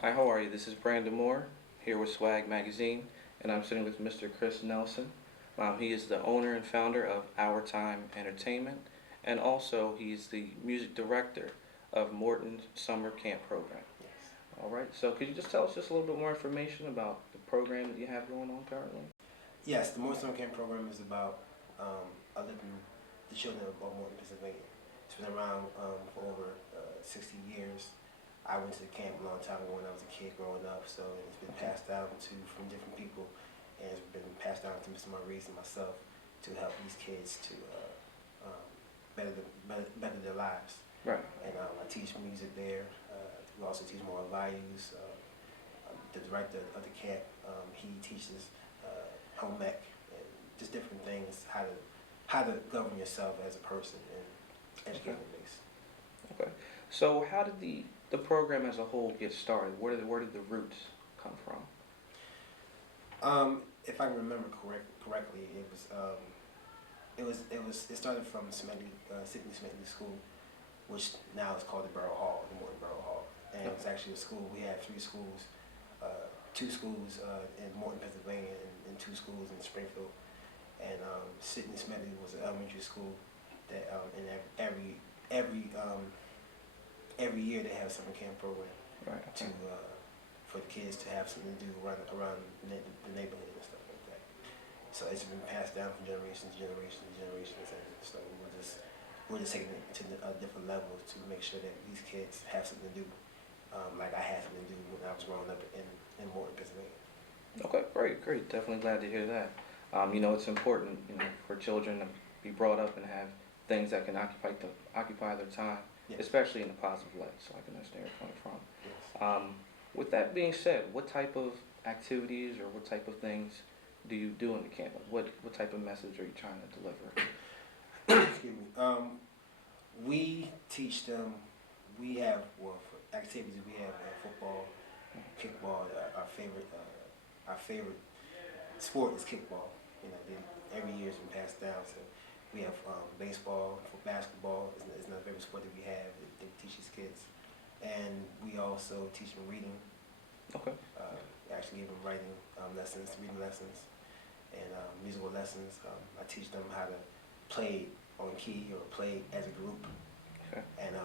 Hi, how are you? This is Brandon Moore here with S.W.A.G Magazine, and I'm sitting with Mr. Chris Nelson. He is the owner and founder of Our Time Entertainment, and also he's the music director of Morton Summer Camp Program. Yes. All right, so could you just tell us just a little bit more information about the program that you have going on currently? Yes, the Morton Summer Camp Program is about uplifting the children of Morton, Pennsylvania. It's been around for over 60 years. I went to the camp a long time ago when I was a kid growing up, so it's been passed down from different people, and it's been passed down to Mr. Maurice and myself to help these kids to better their lives. Right. And I teach music there. We also teach moral values. The director of the camp, he teaches home ec and just different things, how to govern yourself as a person and educating base. Okay. So how did the program as a whole get started? Where did the roots come from? If I remember correctly, it started from Sidney Smedley School, which now is called the Borough Hall, the Morton Borough Hall. And it was actually a school. We had three schools, two schools in Morton, Pennsylvania, and two schools in Springfield. And Sidney Smedley was an elementary school that in every year they have a summer camp program. Right. Okay. For the kids to have something to do around the neighborhood and stuff like that. So it's been passed down from generation to generation to generations, and so we're just taking it to different levels to make sure that these kids have something to do, like I had something to do when I was growing up in Morton, Pennsylvania. Okay, great. Definitely glad to hear that. It's important, for children to be brought up and have things that can occupy their time, Yes. especially in a positive light. So I can understand where you're coming from. Yes. With that being said, what type of activities or what type of things do you do in the camp? What type of message are you trying to deliver? Excuse me. We teach them. We have for activities. We have football, kickball. Our favorite sport is kickball. Every year it's been passed down. So we have baseball, for basketball. It's another favorite sport that we have. That we teach these kids, and we also teach them reading. Okay. We actually give them writing lessons, reading lessons, and musical lessons. I teach them how to play on key or play as a group. Okay. And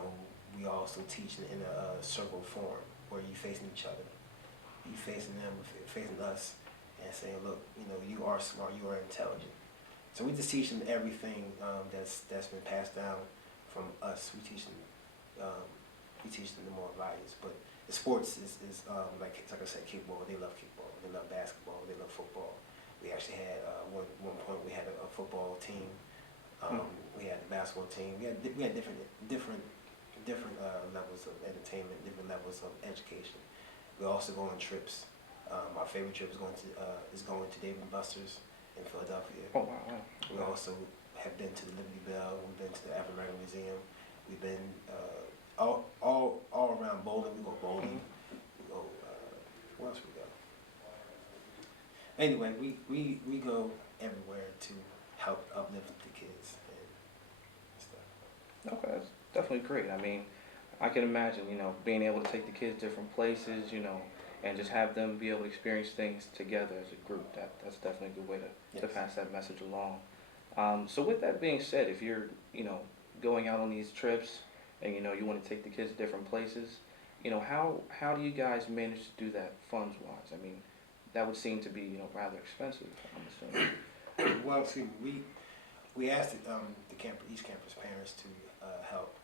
we also teach in a circle form where you facing each other. You facing them, facing us, and saying, look, you are smart, you are intelligent. So we just teach them everything that's been passed down from us. We teach them the moral values. But the sports is like I said, kickball. They love kickball. They love basketball. They love football. We actually had one point we had a football team. We had the basketball team. We had different levels of entertainment, different levels of education. We also go on trips. Our favorite trip is going to Dave and Buster's in Philadelphia. Oh wow. We also have been to the Liberty Bell. We've been to the African American Museum. We've been all around bowling. We go bowling. We go. Where else we go? Anyway, we go everywhere to help uplift the kids and stuff. Okay, that's definitely great. I can imagine, being able to take the kids different places, and just have them be able to experience things together as a group. That's definitely a good way to Yes. pass that message along. So with that being said, if you're, going out on these trips and, you want to take the kids to different places, how do you guys manage to do that funds-wise? That would seem to be, rather expensive, I'm assuming. Well, see, we asked each campus parents to help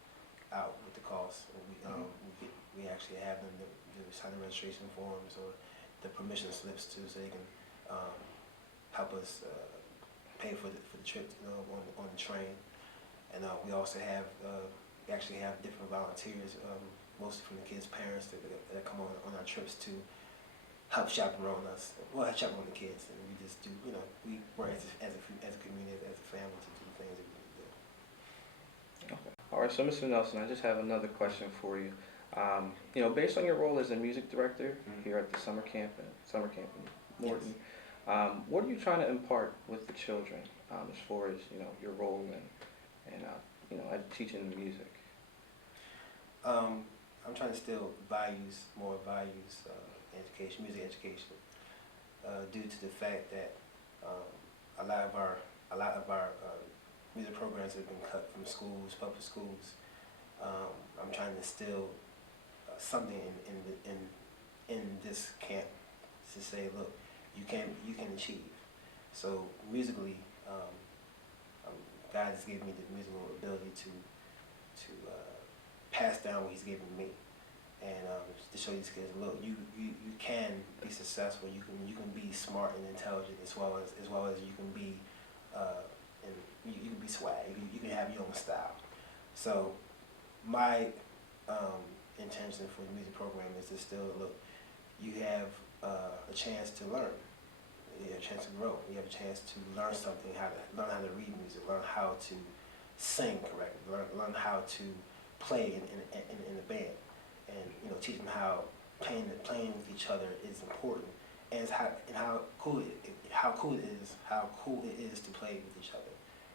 out with the cost. We actually have them do sign the registration forms or the permission slips too, so they can help us pay for the trip, on the train. And we also have different volunteers, mostly from the kids' parents that come on our trips to help chaperone us. Well, chaperone the kids, and we just do. We work as a community, as a family to do the things that we need to do. Okay. All right, so Mr. Nelson, I just have another question for you. Based on your role as a music director here at the summer camp in Morton, yes. What are you trying to impart with the children as far as your role and teaching the music? I'm trying to instill values, more values, education, music education, due to the fact that a lot of our music programs have been cut from schools, public schools. I'm trying to instill something in this camp to say, look, you can achieve. So musically, God has given me the musical ability to pass down what He's given me, and to show these kids, look, you can be successful. You can be smart and intelligent, as well as you can be and you can be swag. You can have your own style. So my intention for the music program is to still look. You have a chance to learn. You have a chance to grow. You have a chance to learn something, learn how to read music, learn how to sing correctly, learn how to play in a band, and teach them how playing with each other is important, and how cool it is to play with each other,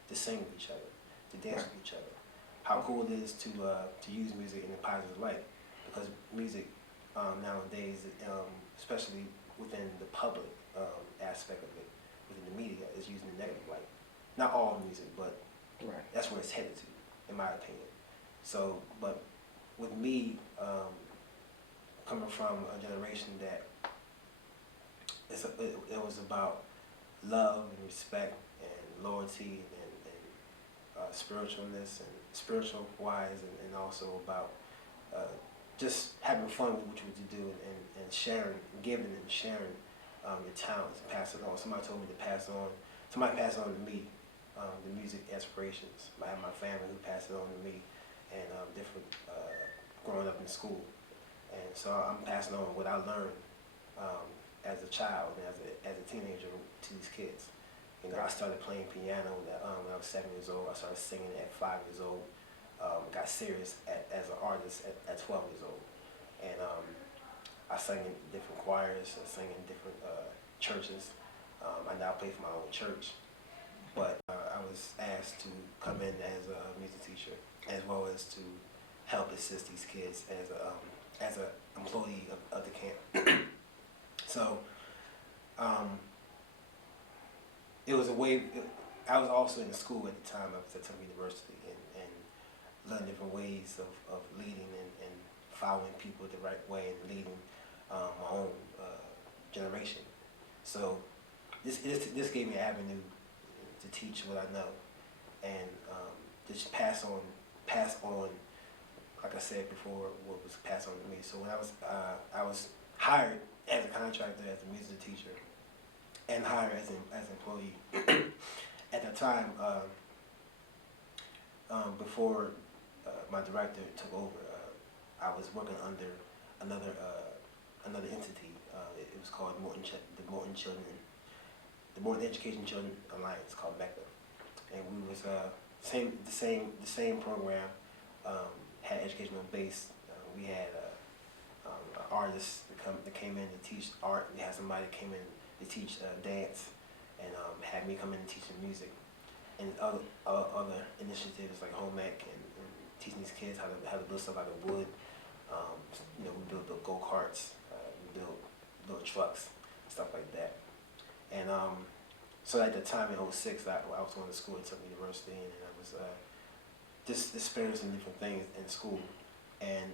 to sing with each other, to dance with each other. How cool it is to use music in a positive light, because music nowadays, especially within the public aspect of it, within the media, is used in a negative light. Not all music, but that's where it's headed to, in my opinion. So, but with me coming from a generation that it was about love and respect and loyalty and spiritualness and spiritual wise, and also about just having fun with what you do and sharing, giving and sharing your talents and pass it on. Somebody passed on to me the music aspirations. I have my family who passed it on to me, and different growing up in school. And so I'm passing on what I learned as a child and as a teenager to these kids. I started playing piano when I was 7 years old. I started singing at 5 years old. Got serious as an artist at 12 years old. And I sang in different choirs, I sang in different churches. I now play for my own church. But I was asked to come in as a music teacher, as well as to help assist these kids as an employee of the camp. So it was a way. I was also in school at the time. I was at Temple University and learned different ways of leading and following people the right way and leading my own generation. So this gave me an avenue to teach what I know, and just pass on, like I said before, what was passed on to me. So when I was hired as a contractor, as a music teacher, and hired as an employee. At that time, before my director took over, I was working under another entity. It was called the Morton Education Children Alliance, called MECA, and we was the same program. Had educational base. We had artists that came in to teach art. We had somebody that came in to teach dance, and had me come in and teach them music, and other initiatives like home ec and teaching these kids how to build stuff out of wood. We built go-karts, we built trucks, stuff like that. And so at the time in '06, I was going to school at Temple University, and I was just experiencing different things in school. And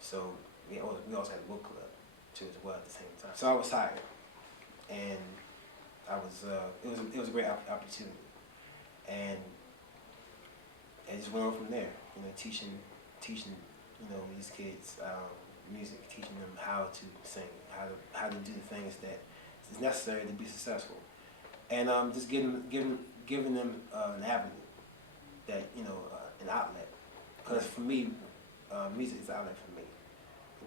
so we also had a book club too as well at the same time. So I was hired, and I was it was a great opportunity, and I just went on from there. Teaching these kids music, teaching them how to sing, how to do the things that is necessary to be successful, and just giving them an avenue, that an outlet. Because for me, music is an outlet for me.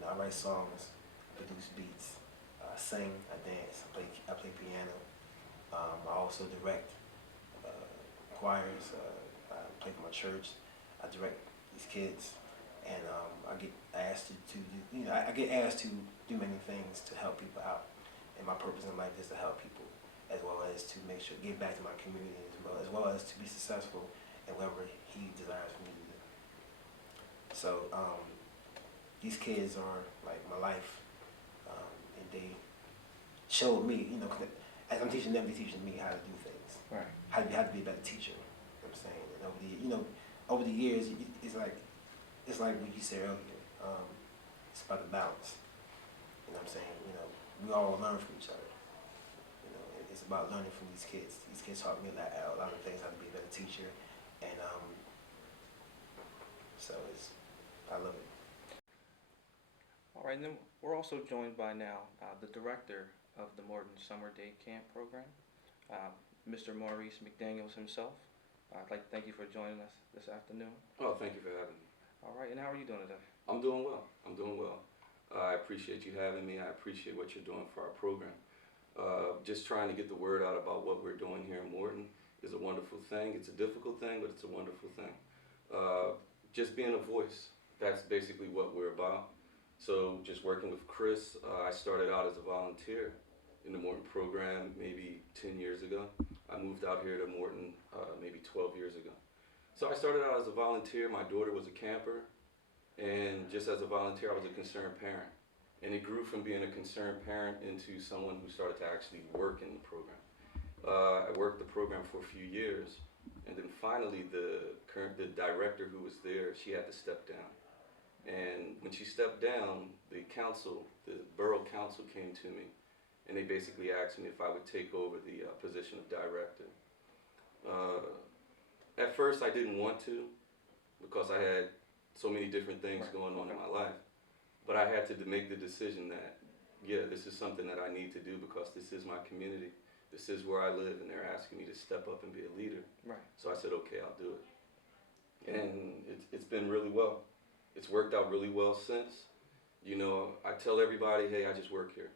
I write songs, produce beats, sing, I dance, I play piano. I also direct choirs. I play for my church. I direct these kids, and I get asked to do. I get asked to do many things to help people out. And my purpose in life is to help people, as well as to make sure give back to my community, as well as to be successful in whatever He desires for me to do. So these kids are like my life, and they showed me, you know, 'cause as I'm teaching them, they're teaching me how to do things, Right. how to be a better teacher. You know what I'm saying? And over the years, it's like what you said earlier. It's about the balance. You know what I'm saying? You know, we all learn from each other. You know, it's about learning from these kids. These kids taught me a lot of things, how to be a better teacher, and so I love it. All right, and then we're also joined by now the director of the Morton Summer Camp Program, uh, Mr. Maurice McDaniel himself. I'd like to thank you for joining us this afternoon. Oh, thank you for having me. All right, and how are you doing today? I'm doing well. I'm doing well. I appreciate you having me. I appreciate what you're doing for our program. Just trying to get the word out about what we're doing here in Morton is a wonderful thing. It's a difficult thing, but it's a wonderful thing. Just being a voice, that's basically what we're about. So just working with Chris, I started out as a volunteer in the Morton program maybe 10 years ago. I moved out here to Morton maybe 12 years ago. So I started out as a volunteer. My daughter was a camper, and just as a volunteer, I was a concerned parent. And it grew from being a concerned parent into someone who started to actually work in the program. I worked the program for a few years, and then finally the director who was there, she had to step down. And when she stepped down, the borough council came to me, and they basically asked me if I would take over the position of director. At first, I didn't want to, because I had so many different things going on in my life. But I had to make the decision that, yeah, this is something that I need to do because this is my community. This is where I live, and they're asking me to step up and be a leader. Right. So I said, okay, I'll do it. And it's been really well. It's worked out really well since. You know, I tell everybody, hey, I just work here.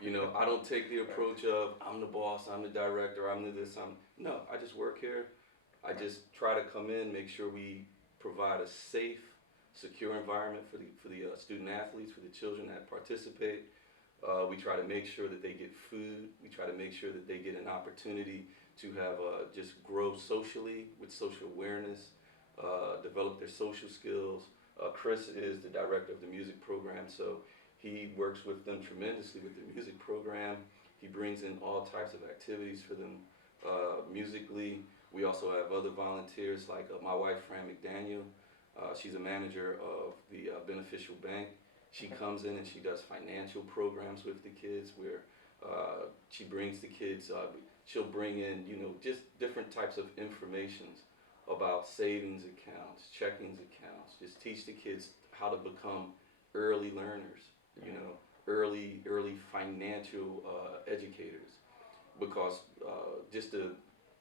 You know, I don't take the approach of, I'm the boss, I'm the director, I'm the this, no, I just work here. I just try to come in, make sure we provide a safe, secure environment for the student athletes, for the children that participate. We try to make sure that they get food. We try to make sure that they get an opportunity to have just grow socially with social awareness, develop their social skills. Chris is the director of the music program, so he works with them tremendously with the music program. He brings in all types of activities for them musically. We also have other volunteers like my wife, Fran McDaniel. She's a manager of the Beneficial Bank. She comes in and she does financial programs with the kids where she brings the kids, she'll bring in, you know, just different types of informations about savings accounts, checkings accounts, just teach the kids how to become early learners, you know, early financial educators. Because just to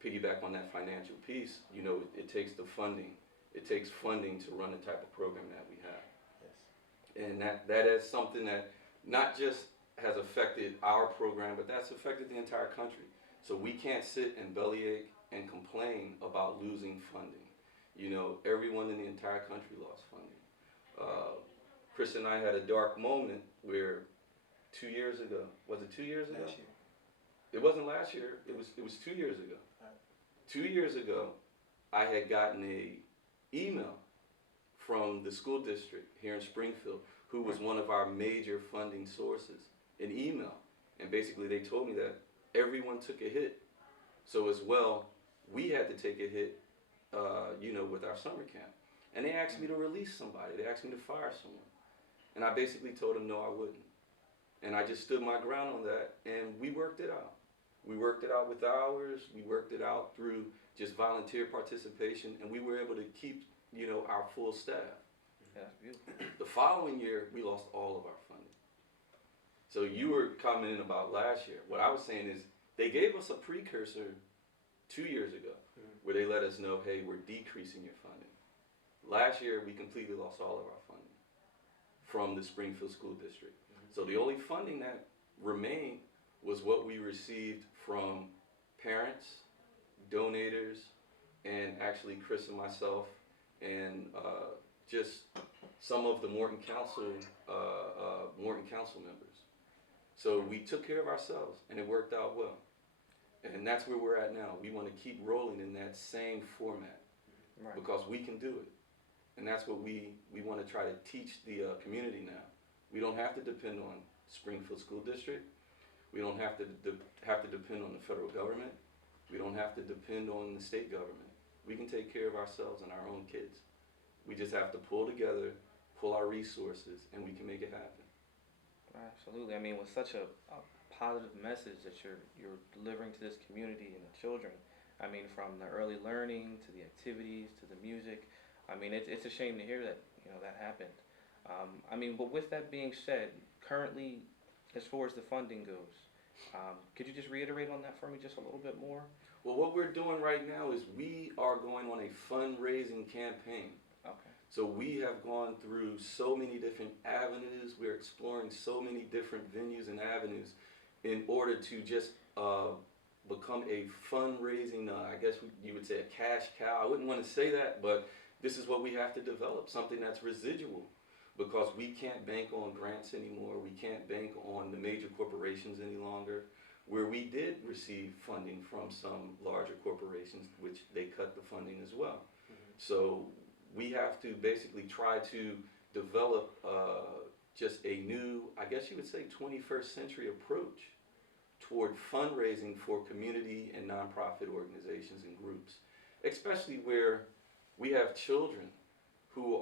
piggyback on that financial piece, you know, it takes the funding. It takes funding to run the type of program that we have. Yes. And that is something that not just has affected our program, but that's affected the entire country. So we can't sit and bellyache and complain about losing funding. You know, everyone in the entire country lost funding. Chris and I had a dark moment where 2 years ago, was it 2 years ago? Last year. It wasn't last year, it was 2 years ago. Right. 2 years ago, I had gotten a email from the school district here in Springfield, who was one of our major funding sources, an email. And basically they told me that everyone took a hit. So as well, we had to take a hit, you know, with our summer camp. And they asked me to release somebody. They asked me to fire someone. And I basically told them no, I wouldn't. And I just stood my ground on that, and we worked it out. We worked it out with hours. We worked it out through just volunteer participation, and we were able to keep, you know, our full staff. Yeah, that's beautiful. The following year, we lost all of our funding. So you were commenting about last year. What I was saying is they gave us a precursor 2 years ago where they let us know, hey, we're decreasing your funding. Last year, we completely lost all of our funding from the Springfield School District. So the only funding that remained was what we received from parents, donators, and actually Chris and myself, and just some of the Morton Council members. So we took care of ourselves, and it worked out well. And that's where we're at now. We want to keep rolling in that same format, Right. because we can do it. And that's what we want to try to teach the community now. We don't have to depend on Springfield School District. We don't have to depend on the federal government. We don't have to depend on the state government. We can take care of ourselves and our own kids. We just have to pull together, pull our resources, and we can make it happen. Absolutely. I mean, with such a positive message that you're delivering to this community and the children, I mean, from the early learning to the activities to the music, I mean, it's a shame to hear that, you know, that happened. I mean, but with that being said, currently, as far as the funding goes, could you just reiterate on that for me just a little bit more? Well, what we're doing right now is we are going on a fundraising campaign. Okay. So we have gone through so many different avenues. We're exploring so many different venues and avenues in order to just become a fundraising, I guess you would say a cash cow. I wouldn't want to say that, but this is what we have to develop, something that's residual, because we can't bank on grants anymore. We can't bank on the major corporations any longer, where we did receive funding from some larger corporations, which they cut the funding as well. Mm-hmm. So we have to basically try to develop just a new, I guess you would say, 21st century approach toward fundraising for community and nonprofit organizations and groups, especially where we have children who